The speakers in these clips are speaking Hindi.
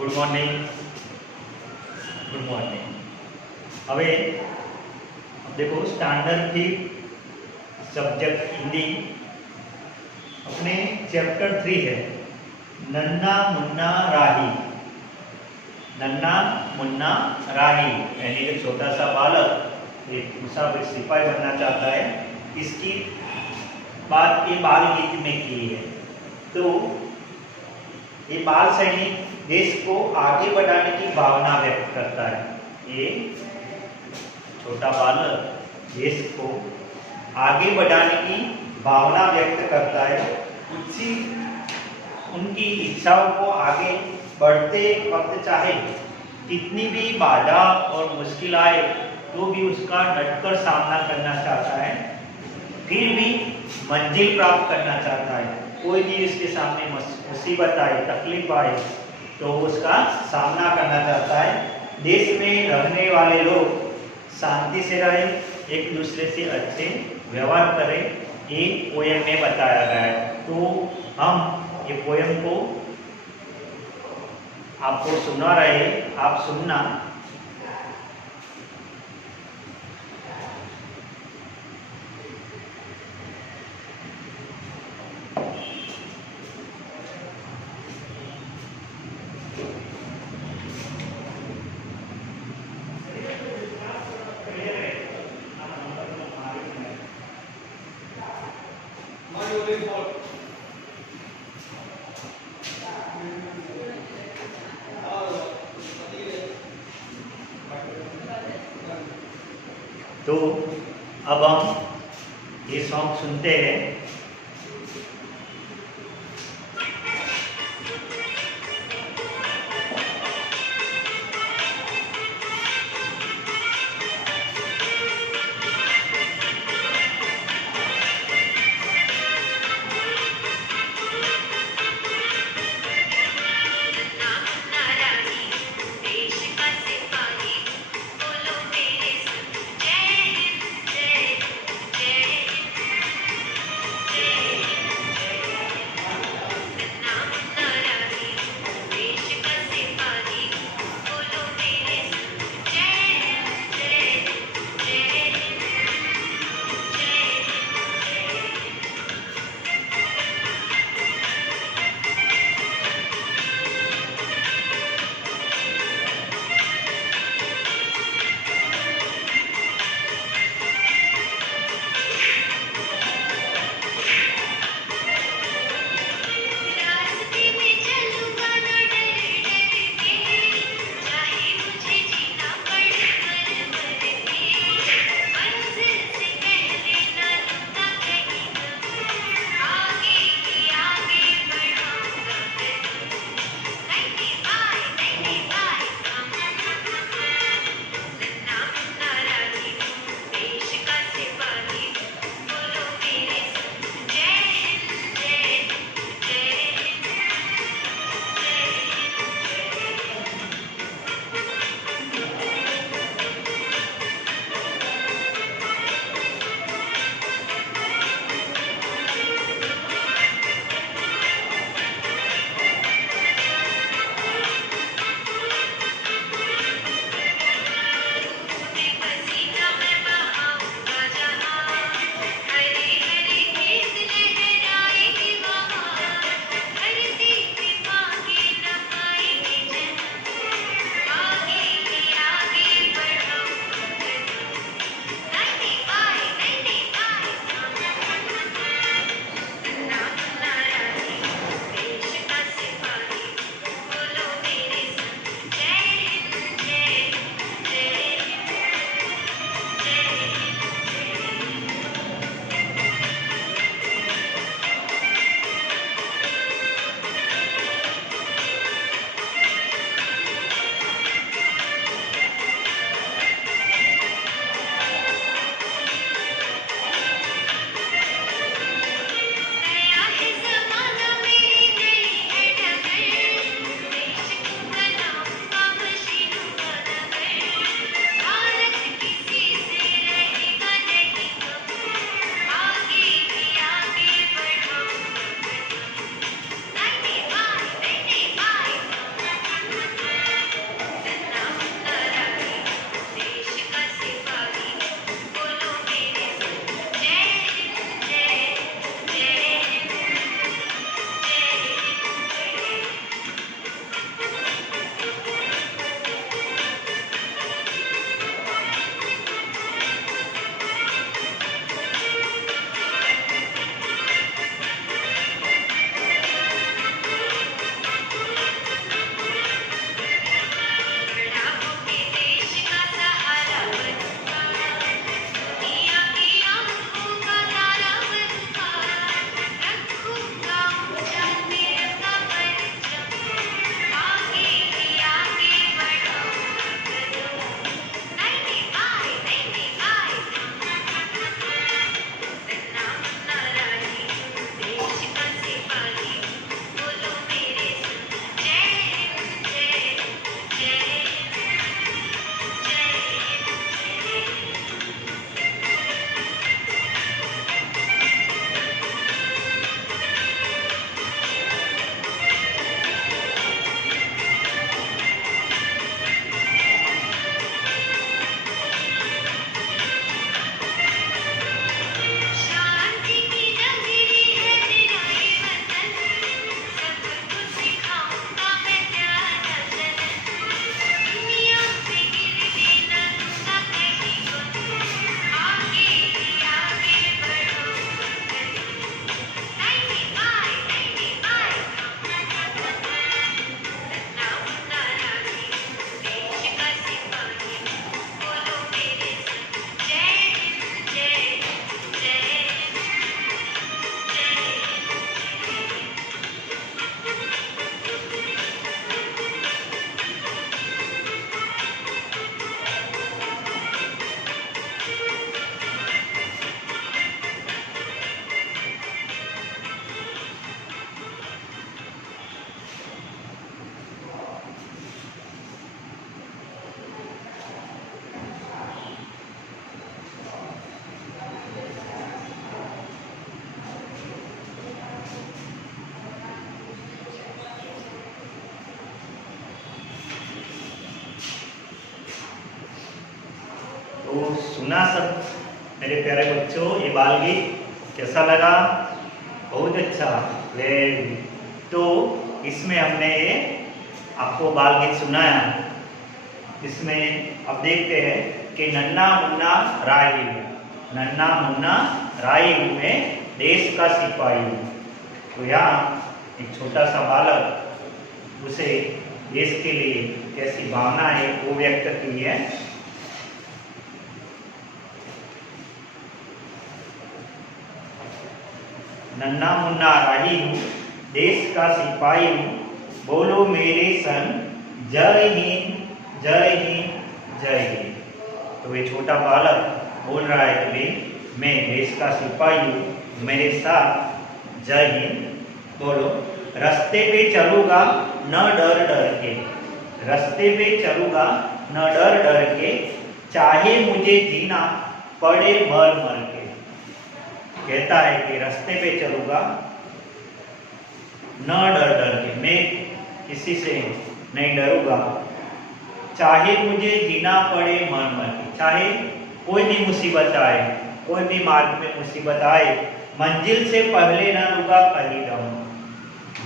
Good morning. ગુડ મોર્નિंग. હવે देखो स्टैंडर्ड की सब्जेक्ट हिंदी अपने चैप्टर 3 है नन्ना मुन्ना राही. नन्ना मुन्ना राही यानी कि छोटा सा बालक एक मुसाफिर सिपाही बनना चाहता है. इसकी बात ये बाल गीत में की है. तो ये बाल सैनिक देश को आगे बढ़ाने की भावना व्यक्त करता है. ये छोटा बालक देश को आगे बढ़ाने की भावना व्यक्त करता है. उसी उनकी इच्छाओं को आगे बढ़ते वक्त चाहे कितनी भी बाधा और मुश्किल आए तो भी उसका डटकर सामना करना चाहता है. फिर भी मंजिल प्राप्त करना चाहता है. कोई भी उसके सामने मुसीबत आए तकलीफ आए तो उसका सामना करना चाहता है. देश में रहने वाले लोग शांति से रहे, एक दूसरे से अच्छे व्यवहार करें, ये पोयम में बताया गया है. तो हम ये पोयम को आपको सुना रहे, आप सुनना. तो अब हम ये सॉन्ग सुनते हैं. सुना सब मेरे प्यारे बच्चों, ये बाल गीत कैसा लगा? बहुत अच्छा, वेरी गुड। तो इसमें हमने ये आपको बाल गीत सुनाया। इसमें अब देखते हैं कि नन्ना मुन्ना राही, नन्ना मुन्ना राही में देश का सिपाही। तो यहाँ एक छोटा सा बालक उसे देश के लिए कैसी भावना है वो व्यक्त की है। नन्ना मुन्ना राही हूँ, देश का सिपाही हूँ, बोलो मेरे संग जय हिंद जय हिंद जय हिंद। तो ये छोटा बालक बोल रहा है कि मैं देश का सिपाही हूँ, मेरे साथ जय हिंद बोलो। रास्ते पे चलूँगा न डर डर के, रास्ते पे चलूँगा न डर डर के, चाहे मुझे जीना पड़े मर मर के। कहता है कि रास्ते पे चलूँगा न डर डर के, मैं किसी से नहीं डरूँगा, चाहे मुझे जीना पड़े मर मर के। चाहे कोई भी मुसीबत आए, कोई भी मार्ग में मुसीबत आए, मंजिल से पहले न रुका कहीं दम।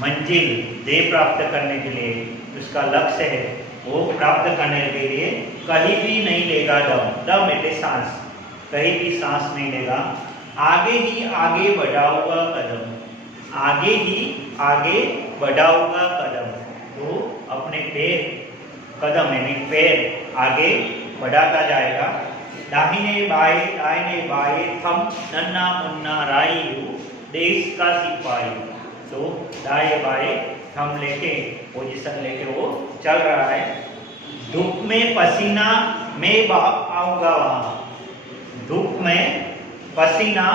मंजिल ध्येय प्राप्त करने के लिए उसका लक्ष्य है, वो प्राप्त करने के लिए कहीं भी नहीं लेगा दम। दम એટલે सांस, कहीं भी सांस नहीं लेगा। आगे ही आगे बढ़ाऊंगा कदम, आगे ही आगे बढ़ाऊंगा कदम। तो अपने पैर, कदम यानी पैर आगे बढ़ाता जाएगा। दाहिने बाएं थम, नन्ना मुन्ना राही हूँ, देश का सिपाही। तो दाएं बाएं थम लेके, पोजीशन लेके वो चल रहा है। धूप में पसीना मैं बहाऊंगा वहाँ, धूप में पसीना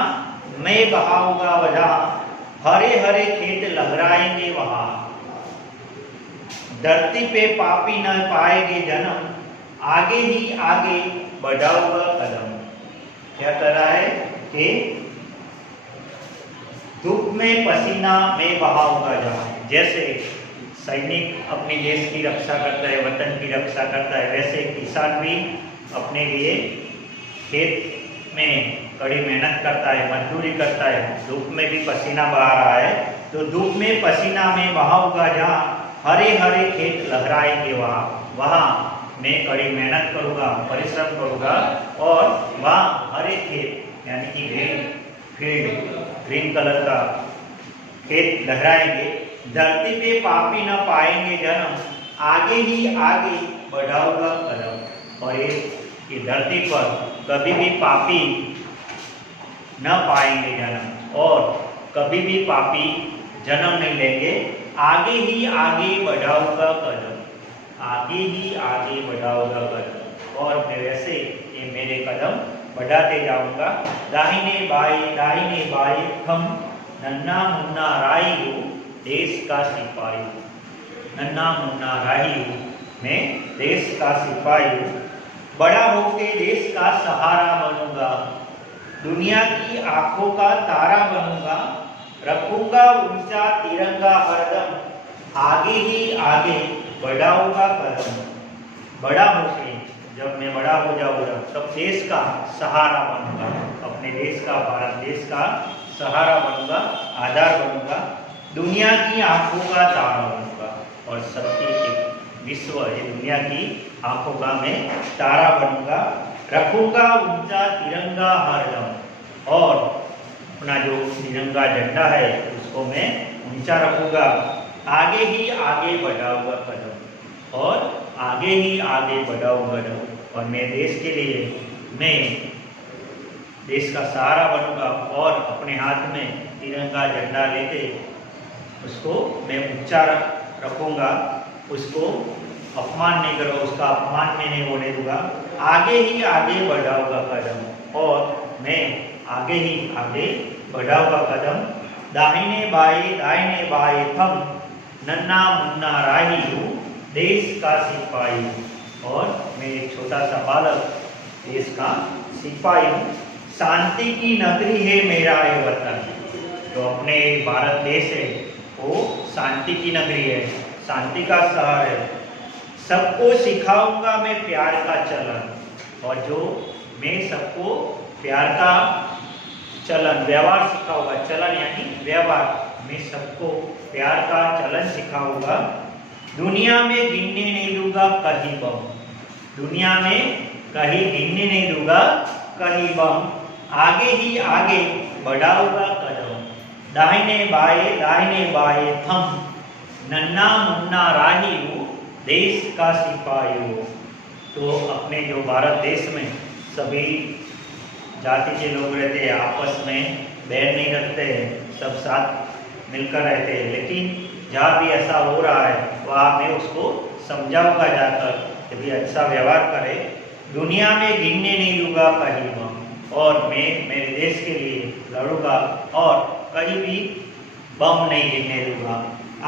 मैं बहाऊंगा वहाँ, हरे हरे खेत लहराएंगे वहाँ। धरती पे पापी न पाएंगे जन्म, आगे ही आगे बढ़ाऊंगा कदम। क्या कर रहा है कि धूप में पसीना मैं बहाऊंगा जहाँ। जैसे सैनिक अपने देश की रक्षा करता है, वतन की रक्षा करता है, वैसे किसान भी अपने लिए खेत में कड़ी मेहनत करता है, मजदूरी करता है, धूप में भी पसीना बहा रहा है। तो धूप में पसीना में बहाऊंगा जहाँ, हरे हरे खेत लहराएंगे वहाँ। वहाँ मैं कड़ी मेहनत करूँगा, परिश्रम करूँगा और वहाँ हरे खेत यानी कि ग्रीन फील्ड, ग्रीन कलर का खेत लहराएंगे। धरती पे पापी न पाएंगे जन्म, आगे ही आगे बढ़ाऊंगा कदम। और ये धरती पर कभी भी पापी न पाएंगे जन्म और कभी भी पापी जन्म नहीं लेंगे। आगे ही आगे बढ़ाऊंगा कदम, आगे ही आगे बढ़ाऊंगा कदम। और मैं वैसे ये मेरे कदम बढ़ाते जाऊंगा। दाहिने बाएं थम, नन्ना मुन्ना राही हूँ, देश का सिपाही। नन्ना मुन्ना राही हूँ, मैं देश का सिपाही हूँ। बड़ा होके देश का सहारा बनूंगा, दुनिया की आंखों का तारा बनूंगा। रखूंगा ऊंचा तिरंगा हरदम, आगे ही आगे बढ़ाऊंगा कदम। बड़ा होके, जब मैं बड़ा हो जाऊंगा तब देश का सहारा बनूंगा, अपने देश का, भारत देश का सहारा बनूंगा, आधार बनूंगा। दुनिया की आंखों का तारा बनूंगा और सबकी विश्व, ये दुनिया की आंखों का मैं तारा बनूंगा। रखूंगा ऊंचा तिरंगा हरदम, और अपना जो तिरंगा झंडा है उसको मैं ऊंचा रखूंगा। आगे ही आगे बढ़ाऊंगा कदम, और आगे ही आगे बढ़ाऊंगा कदम। और मैं देश के लिए, मैं देश का सहारा बनूंगा और अपने हाथ में तिरंगा झंडा लेके उसको मैं ऊंचा रखूंगा, उसको अपमान नहीं करूँगा, उसका अपमान में नहीं होने दूंगा। आगे ही आगे बढ़ाऊंगा कदम, और मैं आगे ही आगे बढ़ाऊंगा कदम। दाहिने बाएं थम, नन्ना मुन्ना राही हूँ, देश का सिपाही। और मैं एक छोटा सा बालक, देश का सिपाही हूँ। शांति की नगरी है मेरा ये वतन। तो अपने भारत देश है वो शांति की नगरी है, शांति का शहर है। सबको सिखाऊंगा मैं प्यार का चलन, और जो में सबको प्यार का चलन व्यवहार सिखाऊंगा। चलन यानी व्यवहार, मैं सबको प्यार का चलन सिखाऊंगा। दुनिया में गिनने नहीं दूंगा कहीं बम, दुनिया में कहीं गिनने नहीं दूंगा कहीं बम। आगे ही आगे बढ़ाऊंगा कदम, दाहिने बाएं थम। नन्ना मुन्ना राही हूँ, देश का सिपाही हूँ। तो अपने जो भारत देश में सभी जाति के लोग रहते हैं, आपस में बैर नहीं रखते हैं, सब साथ मिलकर रहते हैं। लेकिन जहाँ भी ऐसा हो रहा है वहाँ मैं उसको समझाऊंगा जाकर कि भी अच्छा व्यवहार करे। दुनिया में गिनने नहीं दूंगा कहीं बम, और मैं मेरे देश के लिए लड़ूंगा और कहीं भी बम नहीं गिरने दूंगा।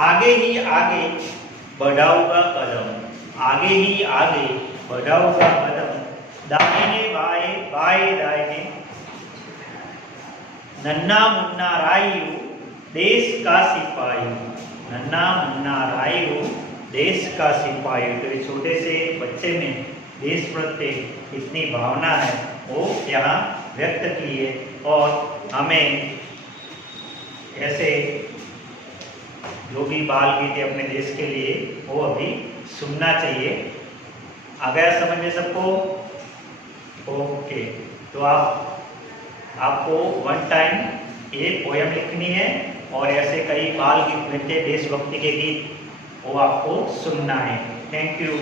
आगे ही आगे बढ़ाऊंगा कदम, आगे ही आगे बढ़ाऊंगा कदम। दाहिने बाएं दाहिने, नन्ना मुन्ना राई हूँ, देश का सिपाही हूँ। नन्ना मुन्ना राई हूँ, देश का सिपाही हूँ। तो छोटे से बच्चे में देश प्रत्ये कितनी भावना है वो यहाँ व्यक्त की है, और हमें ऐसे जो भी बाल गीत है अपने देश के लिए वो अभी सुनना चाहिए। आ गया समझ में सबको? ओके, तो आपको वन टाइम ये पोयम लिखनी है और ऐसे कई बाल गीत बनते देशभक्ति के गीत, वो आपको सुनना है। Thank you.